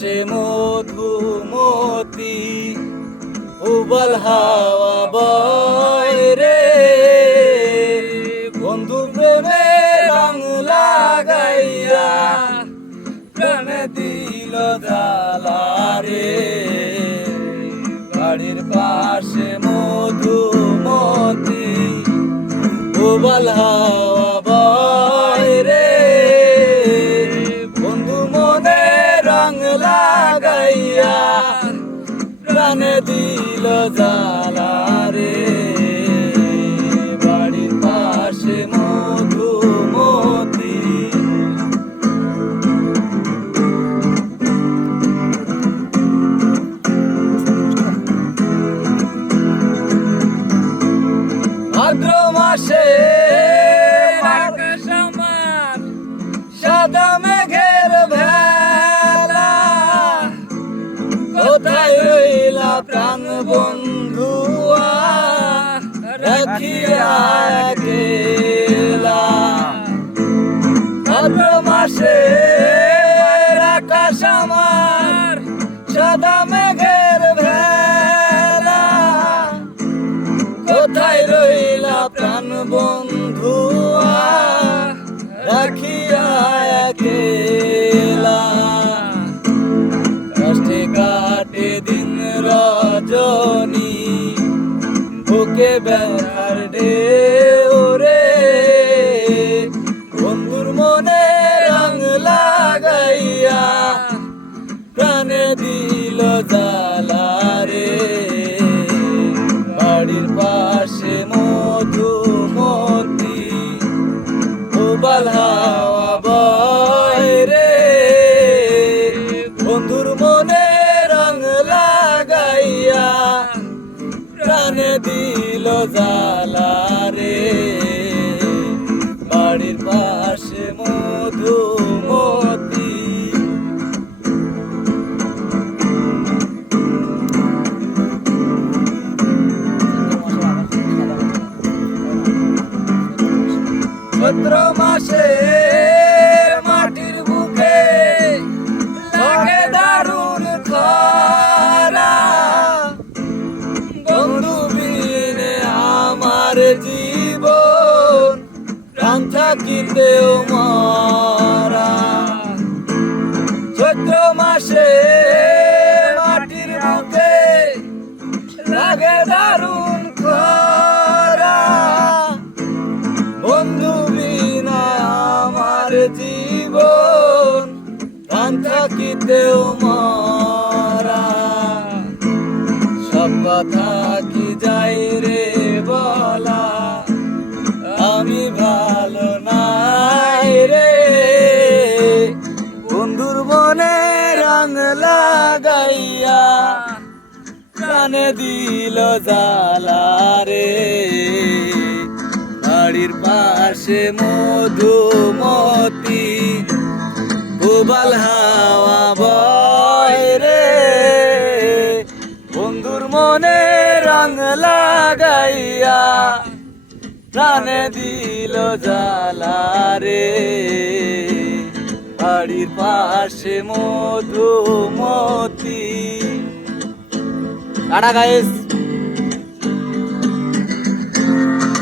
পাশে মধুমতি উবল হাওয়া বয় রে বন্ধু প্রেমে রং লাগাইয়া প্রেমে দিল জ্বালা রে বাড়ির পাশে মধুমতি উবল হাওয়া বয় রে বন্ধু মনে রং লাগাইয়া প্রাণে দিল জ্বালা রে বাড়ির পাশে মধুমতি ভাদ্র মাসে সাদা মেঘের ভেলা কোথায় রইলা প্রাণ বন্ধুয়া রাখিয়া গেলা ভাদ্র মাসে আকাশ আমার সাদা মেঘের ভেলা কোথায় রইলা প্রাণ বন্ধুয়া রাখিয়া গেলা কষ্টে কাটে দিন রজনী বুকে ব্যথার ঢেউ রে বন্ধুর মনে রং লাগাইয়া প্রাণে দিল জ্বালা রে বাড়ির পাশে মধুমতি উবল হাওয়া বয় রে বন্ধুর মনে রং লাগাইয়া প্রাণে দিল জ্বালা রে বাড়ির পাশে মধুমতি চৈত্র মাসে মাটির বুকে লাগে দারুণ খরা বন্ধু বিনে আমার জীবন প্রাণ থাকিতেও মরা চৈত্র মাসে মাটির বুকে লাগে দারুণ খরা বন্ধু বিনা আমার জীবন প্রাণ থাকিতেও মরা সব কথা কি যাই রে বলা আমি ভালো নাই রে বন্ধুর মনে রং লাগাইয়া প্রাণে দিল জ্বালা রে বাড়ির পাশে মধুমতি উবল হাওয়া বয় রে বন্ধুর মনে রং লাগাইয়া প্রাণে দিল জ্বালা রে বাড়ির পাশে মধুমতি টাটা গাইস।